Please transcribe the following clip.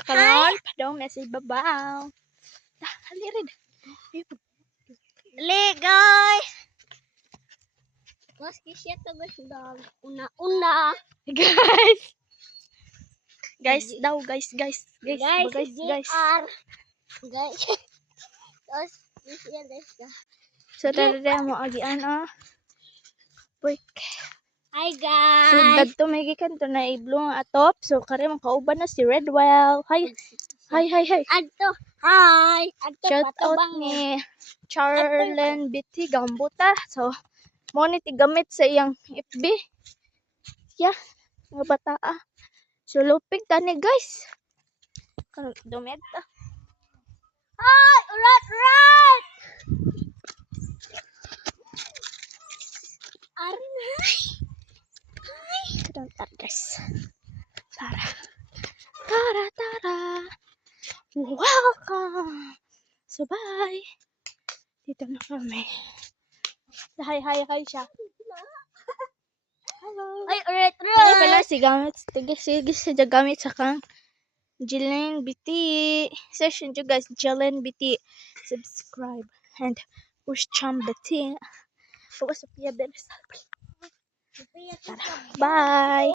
karon padong na sa ibabaw. Halirid. Dali, guys. Mas kisya to guys. Una. Guys daw, guys. Guys. Guys. Tapos, kisya guys. So, dada mo agian, Break. Hi, So, guys. dagto may gikan to na i-blue ang atop. So, kare makauban na si Redwell. Hi. Adto. Hi. Adto Shout out patubang ni Charlen Biti Gambuta. So, mo ni tigamit sa iyang FB. Yeah, mga bata. So, lupig tani guys. Karon dumeta. Hi. Urat. Karon guys. Tara. Welcome. So, bye. Dito na kami. Hi siya. Hello. Ay, urat. Ay, pala si gamit. Sige siya gamit sa kang Jillian BT. Session to guys. Jillian BT. Subscribe. And push chum BT. Focus sa Pia Del Salve. Bye.